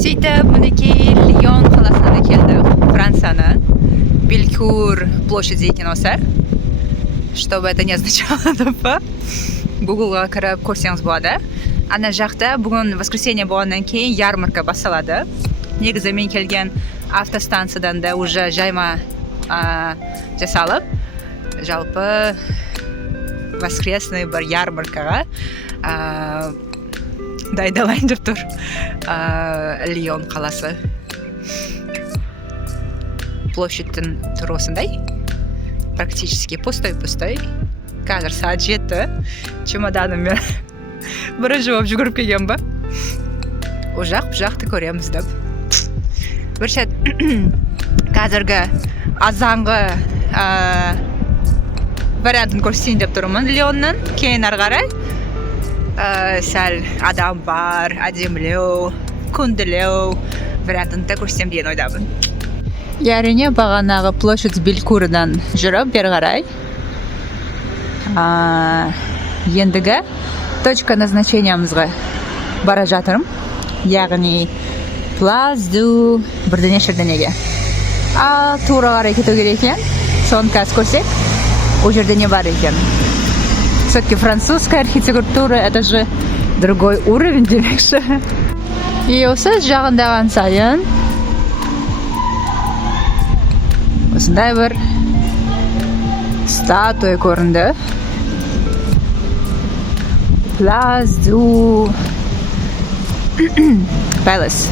Сөйтіп, мінекей Лион қаласына келдік, Францияны. Белькур площади екен осы. Что бы это не означало, Google-ға кіріп көрсеңіз болады. Ана жақта бүгін воскресенье болғаннан кейін ярмарка басталады. Негізі мен келген автостанциядан да уже жайма жасалып, жалпы воскресный бір ярмаркаға дайындалайын деп тұр Лион қаласы. Площадьтың түрі осындай. Практически пустой. Қазір сағат 7. Чемоданыммен бірінші болып жүгіріп келген ба? О жақты көреміз деп. Біршет қазіргі азанғы вариантын көрсетейін деп тұрмын Лионның. Кейін ары қарай сәл адам бар, әдемілеу, күнділеу вариантын да көрсетем деген ойдамын. Әрине бағанағы площадь Белькурдан жүріп бері қарай. Ендігі точка назначениямызға бара жатырмын. Яғни плазду бірдене шірденеге. Тура қарай кету керек екен. Соны қазір көрсек, ол жерде не бар екен. Все-таки французская архитектура, это же другой уровень демекші. И осы жағындаған сайын осындай бір статуя көрінді. Place du Palace.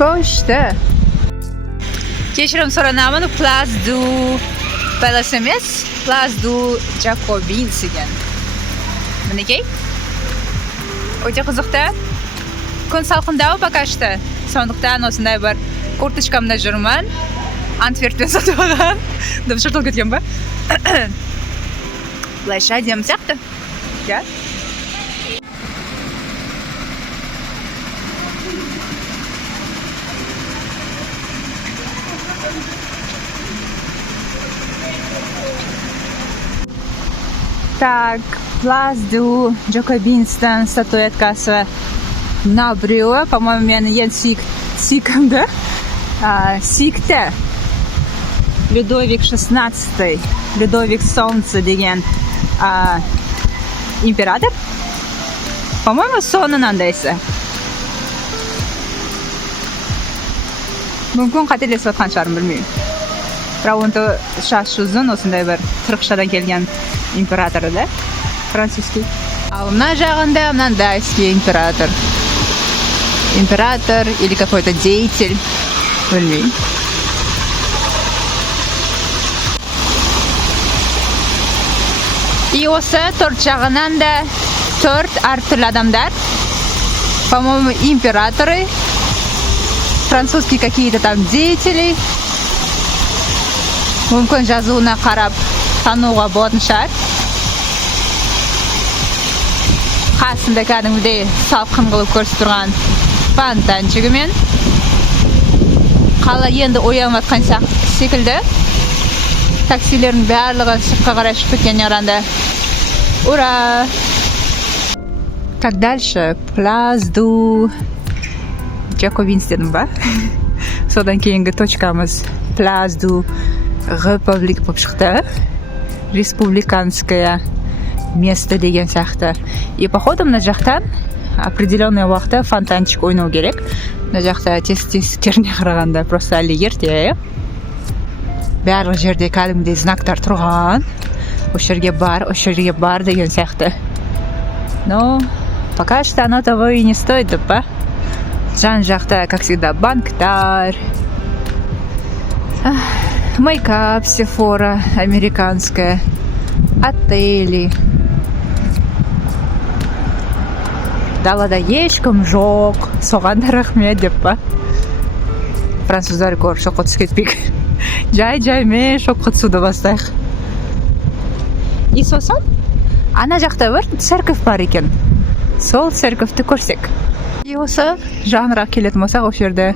Koştu. Кешірім сұранамын, Place du Palace емес, Place du Jacobins екен. Мінекей? Өте қызықты. Күн салқындау бақашты. Сондықтан осындай бір курточкамда жүрмін. Антверпен сатып алған. Деп шыртыл кеткен ба? Былайша әдемі сияқты. Ja? Так, Place du Jacobinстің статуэткасы мына біреуі, по-моему, менің ең сүйкімді. Сүйікті Людовик 16, Людовик Солнце деген император. По-моему, соның андайсы. Мүмкін қателесіп отқан шығарым, білмеймін. Бірақ онда шашы ұзын, осындай бір түркшадан келген императоры да, французский. Ал мына жағында мынандайский император. Император или какой-то деятель, білмеймін. И осы төрт жағынан да төрт әртүрлі адамдар. По-моему, императоры, французские какие-то там деятели. Мүмкін жазуына қарап тануға болатын шығар. Қасында кәдімгідей салқын қылып көрсетіп тұрған фонтанчигімен. Қала енді оянып жатқан секілді. Таксилердің барлығы сыртқа қарай шығып кеткен жағында. Ура! Как дальше? Place du Jacobins дедім ба? Содан кейінгі точкамыз Place du Republic болып шықты. Республиканское место деген сияқты. И походу мына жақтан определенный уақытта фонтанчик ойнау керек. Мына жақта тесіктеріне қарағанда просто әлі ерте. Барлық жерде кәдімгідей знактар тұрған. Осы жерге бар деген сияқты. Но пока что оно того и не стоит, деп па? Жан жақта, как всегда, банктар. Мейкап, Sephora, американская, отели. Далада ешкім жоқ, соған да рахмет деп па? Француздар көріп шоққа түсіп кетпейік. Жай-жаймен шоққа түсуді бастайық. И сосын, ана жақта бір церковь бар екен. Сол церковьті көрсек. И осы жағынырақ келетін болсақ, осы жерде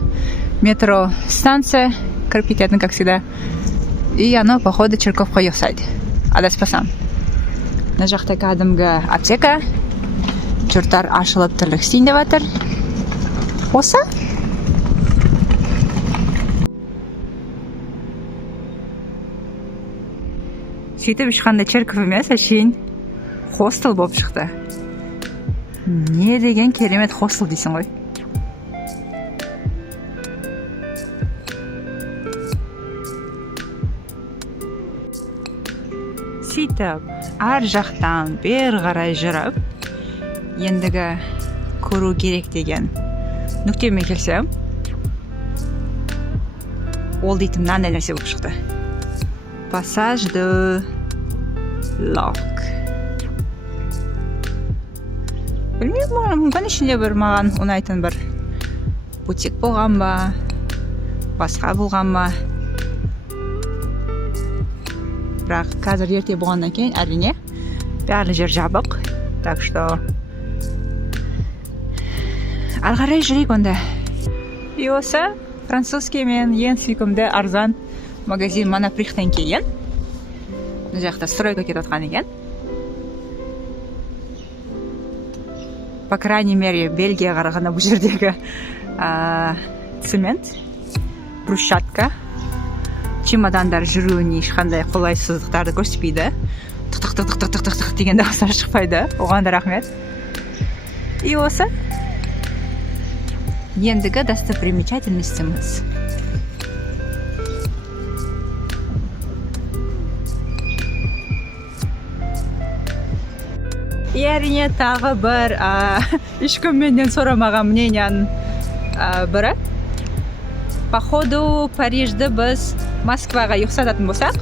метро станция кіріп кететін, как всегда. И оно, походу, Черковка ұқсайды. Адаспасам. Мына жақта кәдімгі аптека. Жұрттар ашылып түрлік істейін деп жатыр. Осы? Сөйтіп ешқандай церковь емес, әшейін хостел болып шықты. Не деген керемет хостел дейсің ғой. Сөйтіп, ар жақтан бер қарай жүріп, ендігі көру керек деген нүктеме келсем, ол дейтін мынандай нәрсе болып шықты. Passage de l'Arc. Білмеймін, мүмкін ішінде бір маған ұнайтын бір бутик болған ба, басқа болған ба. Бірақ қазір ерте болғаннан кейін, әрине, барлық жер жабық. Так что ары қарай жүрейік онда. И осы французский мен ең сүйкімді арзан магазин Моноприхтен кейін. Мына жақта стройка кетіп жатқан екен. По крайней мере, Бельгия қарағанда бұл жердегі цемент, брусчатка, чемодандар жүруіне ешқандай қолайсыздықтарды көрсетпейді. Тық деген дауыстар шықпайды. Оған да рахмет. И осы ендігі достопримечательностіміз. Әрине тағы бір ешкім менден сұрамаған мнениен бірі. Походу Парижді біз Москваға ұқсататын болсақ,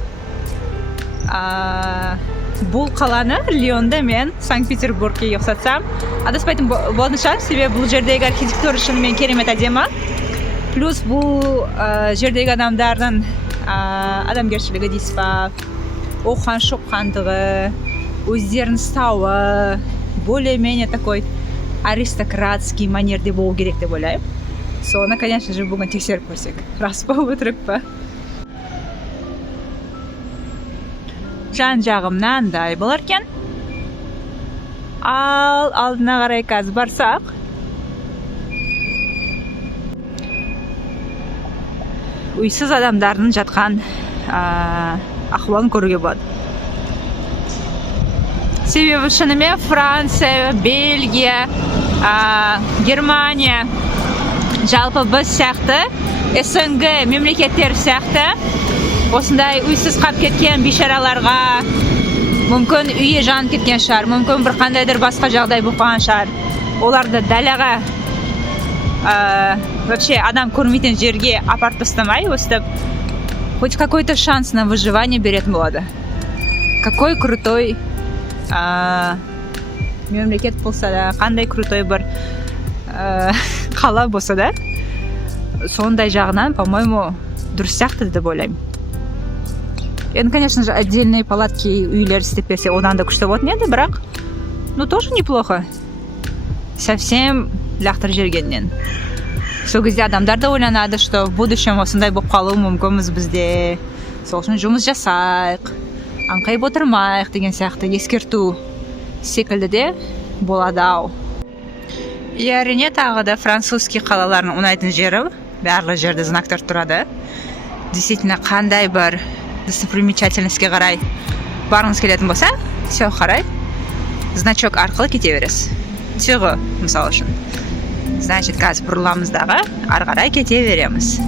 бұл қаланы Лионда мен Санкт-Петербургке ұқсатсам адаспайтын болатын шығар, себебі бұл жердегі архитектура шынымен керемет әдемі. Плюс бұл жердегі адамдардың адамгершілігі дейсіз ба, оққан-шоққандығы, өздерін ұстауы, более-менее такой аристократский манерде болу керек деп ойлаймын. Соны, конечно же, бүгін тексеріп көрсек. Рас па, өтірік па? Жан-жағым мынандай болар екен. Ал алдына қарай қазір барсақ, үйсіз адамдардың жатқан ахуалын көруге болады. Себебі шынымен Франция, Бельгия, Германия, жалпы біз сияқты, СНГ мемлекеттер сияқты, осындай үйсіз қап кеткен бейшараларға, мүмкін үйі жанып кеткен шығар, мүмкін бір қандайдыр басқа жағдай болған шығар. Оларды далаға, вообще адам көрмейтін жерге апарып тастамай, өстіп, хоть какой-то шанс на выживание беретін болады. Какой крутой мемлекет болса да, қандай крутой бір қала болса да, сондай жағынан, по-моему, дұрыс сияқты деп ойлаймын. Енді, конечно же, отдельные палатки үйлер істеп берсе, одан да күшті болатын еді, бірақ, ну, тоже неплохо. Совсем лақтыр жергеннен. Сол кезде адамдар да ойланады, что в будущем осындай болып қалуы мүмкінбіз бізде. Сол үшін жұмыс жасайық, аңқайып отырмайық деген сияқты ескерту секілді де болады ау. И әрине тағы да французский қалалардың ұнайтын жері, барлық жерде знактар тұрады. Действительно, қандай бір достопримечательностьке қарай барыңыз келетін болса, все қарай, значок арқылы кете бересіз. Тегі, мысал үшін. Значит, қазір бұрыламыздағы ары қарай кете береміз.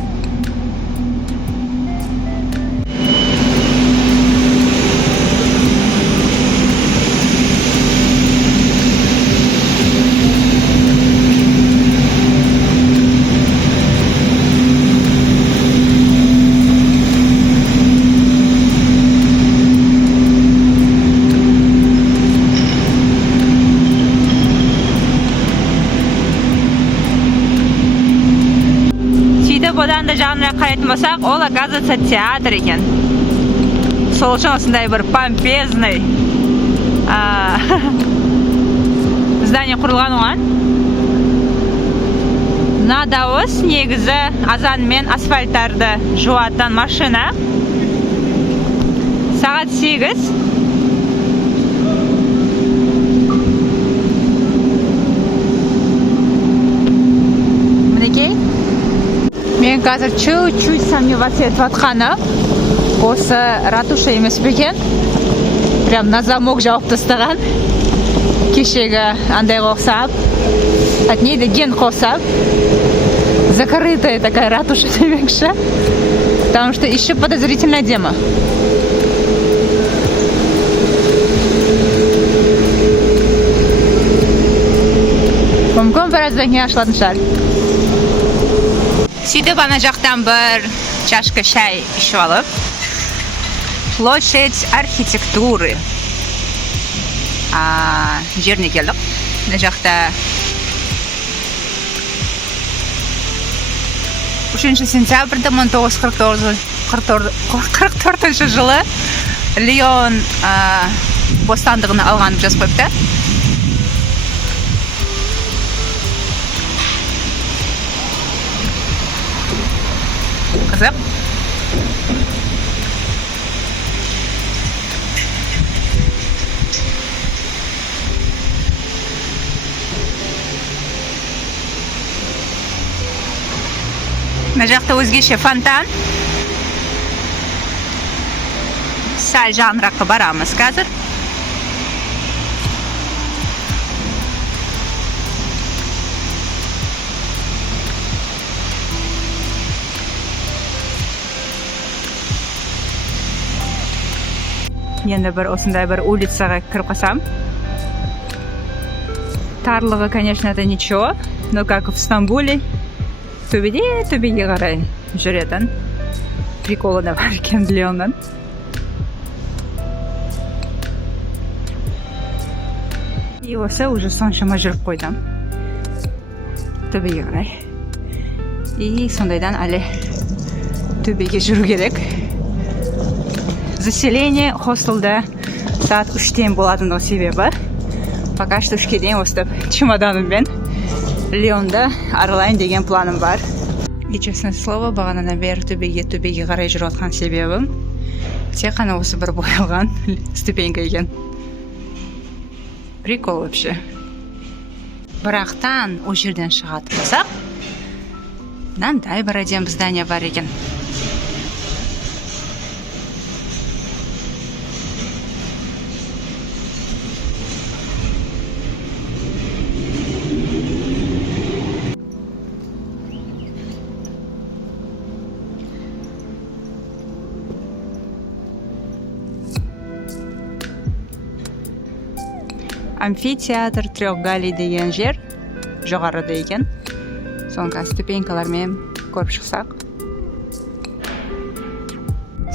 Одан да жағынырақ қарайтын болсақ, ол оказывается театр екен. Сол үшін осындай бір помпезный здание құрылған оған. мына дауыс негізі азан мен асфальттарды жуатын машина. Сағат 8. Мінекей. Мен қазір чуть-чуть сомневаться етіп атқаны. Осы ратуша емес пе екен? Прям на замок жауып тастаған. Кешегі андай қоқсап. Отнейді ген қосап. Закрытая такая ратуша демекші. Потому что еще подозрительная тема. Мүмкін біраздан кейін ашылатын шығар. Сөйтіп ана жақтан бір чашка шай ішіп алып. Площадь архитектуры. Жеріне келдік. Мына жақта 3 сентябрьда 1944 жылы Лион бостандығын алғанын жазып қойыпты. Қызық. Мына жақта өзгеше фонтан. Сәл жаныраққа барамыз қазір. Енді бір осындай бір улицаға кіріп қалсам. Тарлығы, конечно, это ничего, но как в Стамбуле, төбеге қарай жүретін. Приколы да бар екен Лионнан. И осы уже соншама жүріп қойдым. Төбеге қарай. И сондайдан әлі төбеге жүру керек. Заселение хостелда саат 3-тен болатындығы себебі. Пока что 3-ке дейін остап чемоданыммен Лионда аралайын деген планым бар. И честное слово, бағанадан бері төбеге қарай жүріп отқан себебім тек қана осы бір боялған ступенька екен. Прикол вообще. Бірақтан о жерден шығатын болсақ, мынандай бір әдемі здание бар екен. Амфитеатр Трехгалий деген жер жоғарыда екен. Соңғы ступенькалармен көріп шықсақ.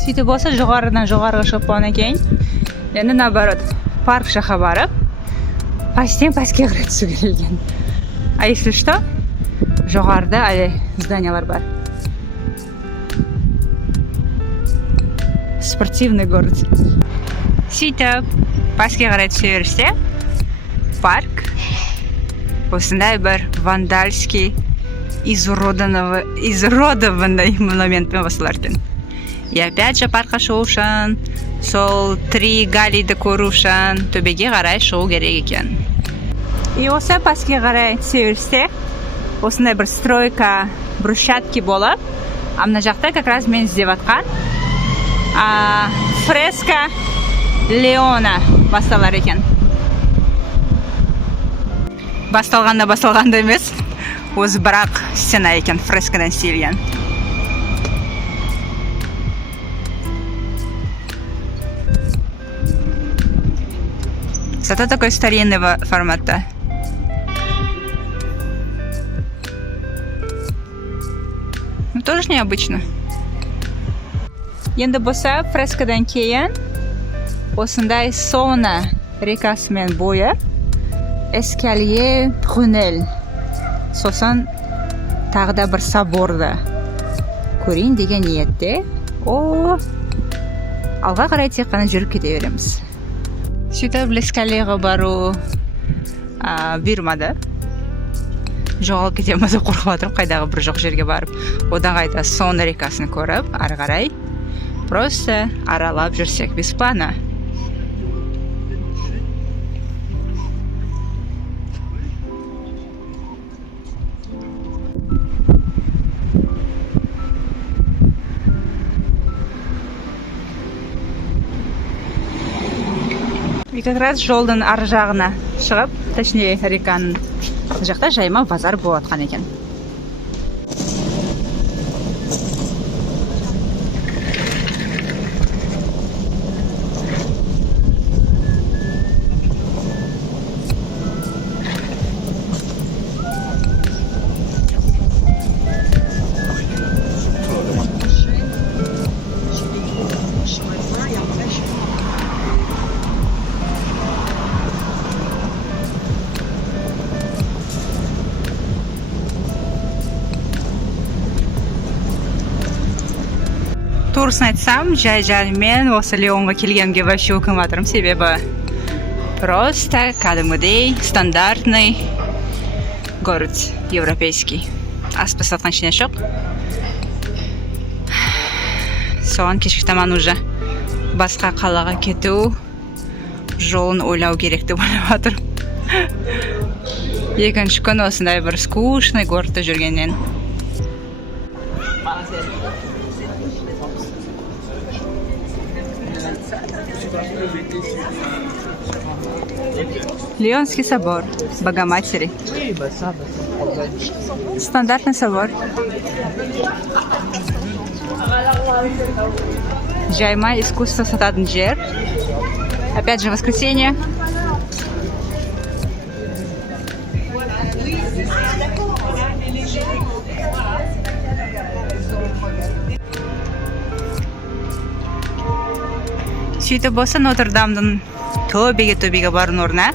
Сөйтіп болса жоғарыдан жоғарыға шығып болғаннан кейін, енді наоборот, парк жаққа барып, пастен паске қарай түсу керек екен. А если что, жоғарыда әлі зданиялар бар. Спортивный город. Сөйтіп паске қарай түсе берсе, парк осындай бір вандальский изуродованный монументпен басталар екен. И опять же паркқа шығу үшін, сол 3 галийді көру үшін төбеге қарай шығу керек екен. И осы паске қарай түсе берсе, осындай бір стройка, брусчатки болып, а мына жақта как раз мен іздеп атқан фреска Леона басталар екен. Басталғанда емес, өзі бірақ стена екен, фрескадан істелген. Зато такой старинный форматта. Ну, тоже необычно. Енді болса, фрескадан кейін осындай Сона рекасымен бойы эскалье Прунель. Сосын тағы да бір соборды көрейін деген ниетте. Алға қарай тек қана жүріп кете береміз. Сөйтіп эскалеға бару бұйырмады. жоғалып кетеміз деп қорқып жатырмын, қайдағы бір жоқ жерге барып. Одан қайта Сон рекасын көріп, ары қарай просто аралап жүрсек без плана. И как раз жолдың ар жағына шығып, точнее реканың жақта жайма базар болып жатқан екен. Турасын айтсам, жай-жаймен осы Лионға келгенге вообще өкініп жатырмын, себебі просто кәдімгідей стандартный город, европейский. Аспа сатқан ішіне жоқ. Соған кешкі таман уже басқа қалаға кету жолын ойлау керек деп ойлап жатырмын. Екінші күн осындай бір скучный городта жүргеннен. Лионский собор Богоматери. Стандартный собор. Жайма искусство сататын жер. Опять же воскресенье. Сөйтіп болса Нотр-Дамдың төбеге барын орна.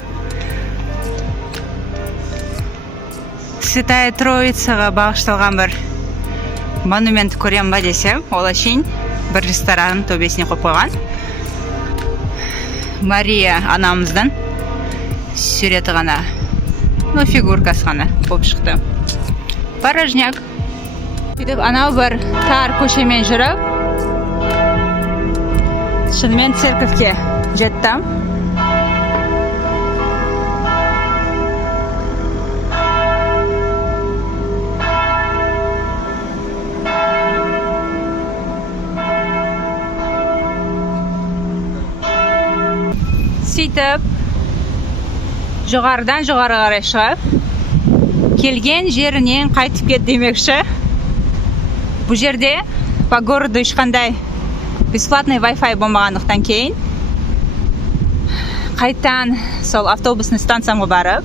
Святая Троицаға бағышталған бір монумент көрем ба десем, ол әшейін бір ресторан төбесіне қойып қойған. Мария анамыздың суреті ғана, фигуркасы ғана болып шықты. Порожняк. Сөйтіп анау бір тар көшемен жүріп, шынымен церковке жеттім. Сөйтіп, жоғарыдан жоғары қарай шығып, келген жерінен қайтып кет демекші. Бұл жерде по городу ешқандай бесплатный Wi-Fi болмағандықтан кейін қайтан сол автобусный станцияға барып,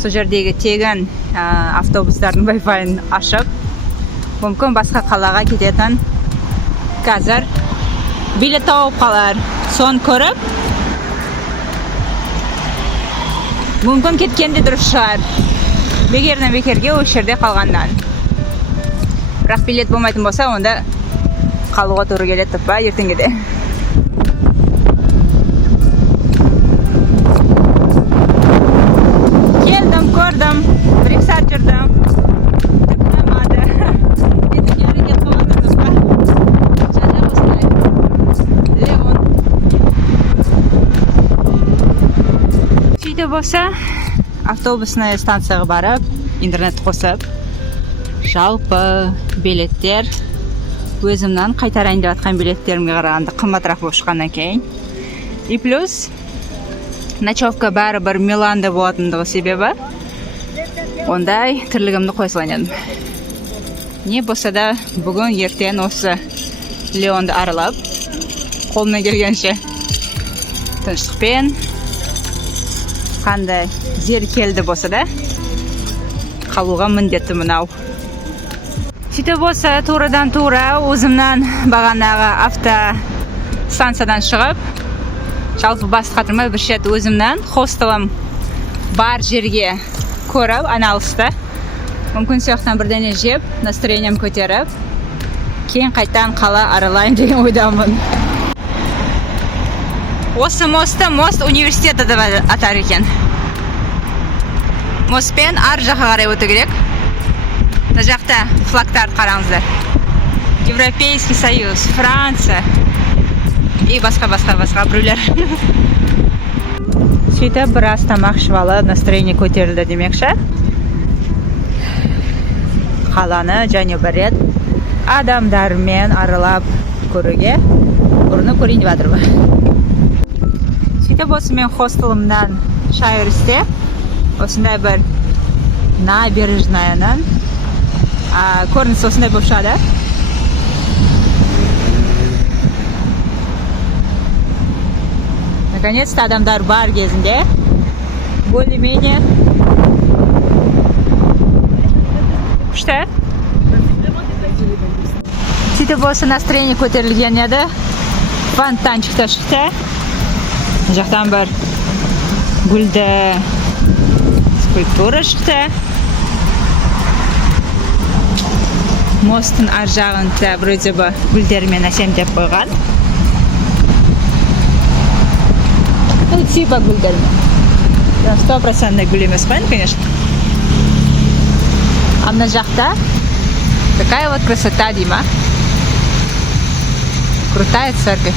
сол жердегі тегін автобустардың Wi-Fi-ын ашып, мүмкін басқа қалаға кететін қазір билет тауып қалар. Сон көріп, мүмкін кеткенде дұрыс шығар. Бекерден бекерге осы жерде қалғаннан. Бірақ билет болмайтын болса, онда қалуға туры келеді па ертеңгіде. Келдім, көрдім, бір-екі сәт жүрдім. Түкінемады. Кетіп әрекет қылып отырдым ба. Жа осындай. Леон. Сөйтіп болса, автобусный станцияға барып, интернет қосып, жалпы билеттер өзімнен қайтарайын деп атқан билеттерімге қарағанда қымбатырақ болып шыққаннан кейін. И плюс ночевка бәрі бір Миланда болатындығы себебі ондай тірлігімді қоя салайын едім. Не болса да бүгін ертең осы Лионды аралап, қолымнан келгенше тыныштықпен, қандай жер келді болса да қалуға міндетті мынау. Сөйтіп болса, турадан тура өзімнен бағанағы автостанциядан шығып, жалпы басты қатырмай бір шет өзімнен хостелім бар жерге көріп, айналысты. Мүмкін сояқтан бірдене жеп, настроением көтеріп, кейін қайтан қала аралайын деген ойдамын. Осы мосты мост университеті деп атар екен. Mospен ар жаққа қарай өту керек. Мына жақта флагтарды қараңыздар. Европейский Союз, Франция и басқа біреулер. Сөйтіп біраз тамақ ішіп алып, настроение көтерілді демекші. Қаланы және бір рет адамдармен аралап көруге ұрыны көрейін деп жатырмын. Сөйтіп осы мен хостелымнан Шайырсте осындай бір набережныйның көрініс осындай болып шығады. Наконец-то адамдар бар кезінде более-менее күшті. Сөйтіп осы настроение көтерілген еді. Фонтанчикта шықты. Жақтан бір гүлді скульптура шықты. Мосттың ар жағында вроде бы гүлдермен әсемдеп қойған. Типа гүлдермен. 100% гүл емес қойын, конечно. А мына жақта такая вот красота, Дима. Крутая церковь.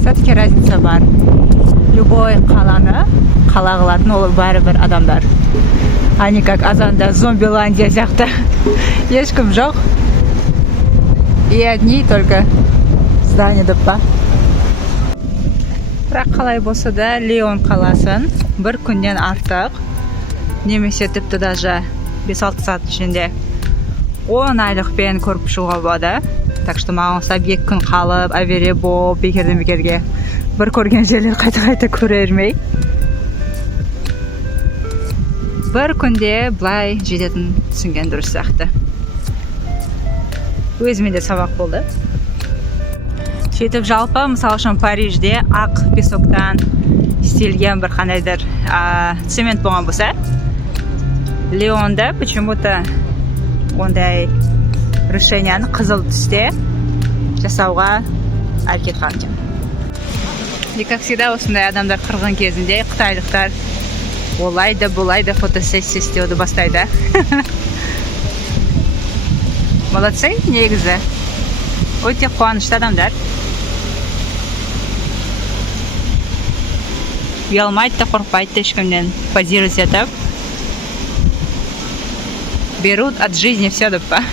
Все-таки разница бар. Любой қаланы қала қылатын ол бәрібір адамдар. Они как Азанда, Зомбиландия сияқты. Ешкім жоқ. И одни только здания деп па. Бірақ қалай болса да Лион қаласын бір күннен артық немесе тіпті даже 5-6 сағат ішінде 10 айлықпен көріп шығуға болады. Так что маған ұстап 2 күн қалып, әвере болып, бекерден бекерге бір көрген жерлер қайта көре бермей. Бір күнде былай жететін түсінген дұрыс сияқты. Өзіме де сабақ болды. Сөйтіп жалпы, мысалы үшін Парижде ақ песоктан істелген бір қандайдыр цемент болған болса, Лионда почему-то ондай решенияны қызыл түсте жасауға әрекет қылған екен. И как всегда осындай адамдар қырғын кезінде қытайлықтар олай да бұлай да фотосессия істеуді бастайды. Молодцы, негізі. Өте қуанышты адамдар. Ұялмайды да қорқпайды ешкімнен позировать етіп. Берут от жизни все деп па.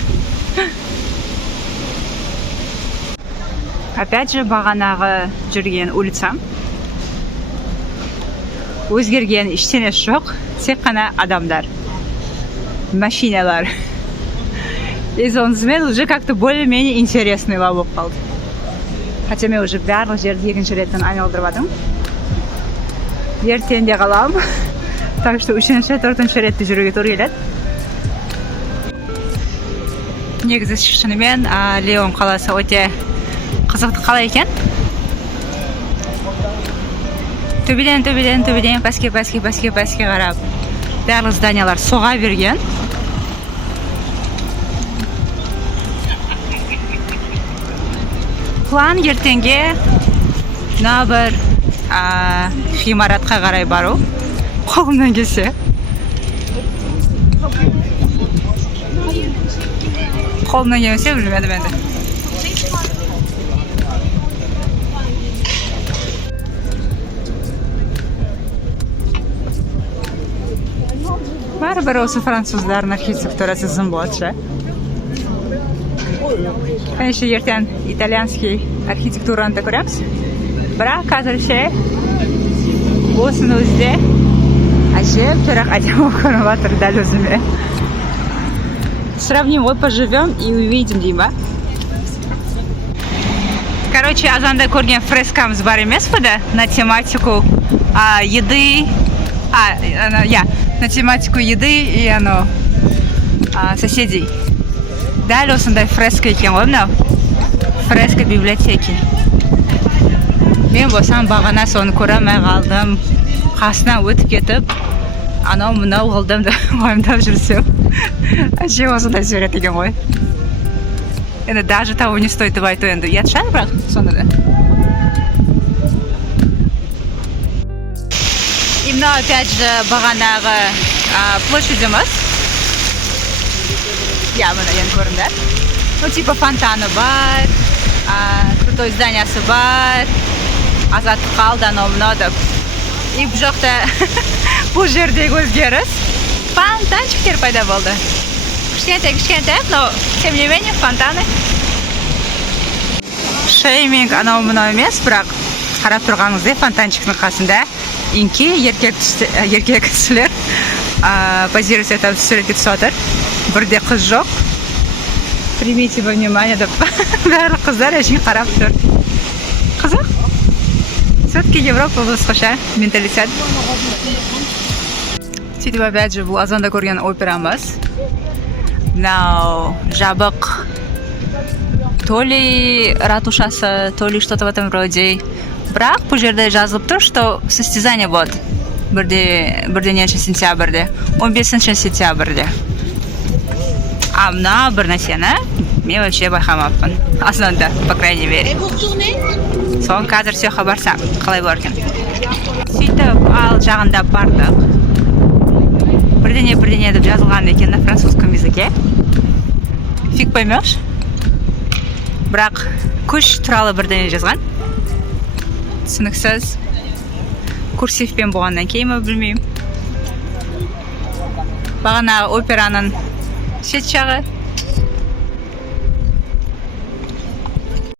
Опять же бағанағы жүрген улицам. Өзгерген ештеңе жоқ, тек қана адамдар, машиналар. И сонысымен уже как-то более-менее интересный болып қалды. Хотя мен уже барлық жерді екінші реттен айналдырвадым. Ертең де қалам. Так что 3-4 ретті жүруге тура келеді. Негізі шынымен Лион қаласы өте қызықты қала екен. Төбеден пәске қарап барлық зданиялар соға берген. План ертеңге бір ғимаратқа қарай бару. Қолымнан келсе. Қолымнан келмесе білмедім енді. Бәрібір осы француздардың архитектурасы зым болады ше. Конечно, ертең итальянский архитектураны да көреміз. Бірақ қазірше осының өзде әжептәуір әдемі көрініп жатыр дәл өзіме. Сравним, вот поживем и увидим, Дима. Короче, Азанда көрген фрескамыз бар емес пе да на тематику еды, на тематику еды и соседей. Дәл осындай фреска екен ғой мынау. Фреска библиотеки. Мен болсам бағана соны көремей қалдым. Қасынан өтіп кетіп, анау мынау қылдым деп уайымдап жүрсем әже осындай сурет екен ғой. Енді даже того не стоит деп айту енді ұят шығар, бірақ сонда да. И мынау опять же бағанағы площадьіміз. Я мына енді көріңдер. Ну типа фонтаны бар, крутой зданиясы бар, азаттық қалды анау мынау деп. И бұл жақта бұл жердегі өзгеріс фонтанчиктер пайда болды. Кішкентай, но тем не менее фонтаны. Шейминг анау мынау емес, бірақ қарап тұрғаныңыздай фонтанчиктің қасында инки еркек кісілер позировать етіп суретке түсіп отыр. Бірде қыз жоқ. Примите во внимание деп барлық қыздар әшейін қарап тұр. Қызық. Все-таки Европа басқаша менталитет. Сөйтіп опять же бұл азанда көрген операмыз. Мынау жабық то ли ратушасы, то ли что-то в этом роде. Бірақ бұл жерде жазылып тұр, что состязание болады. Бірденеші сентябрьде, 15 сентябрьде. А мына бір нәрсені мен вообще байқамаппын. Азанда, по крайней мере. Соң қазір все хабарсам, қалай бар екен. Сөйтіп ал жағында бардық. Бірдене деп жазылған екен на французском языке. Фиг поймешь. Бірақ күш туралы бірдене жазған. Түсініксіз. Курсивпен болғаннан кейін ме білмеймін. Бағана операның шет жағы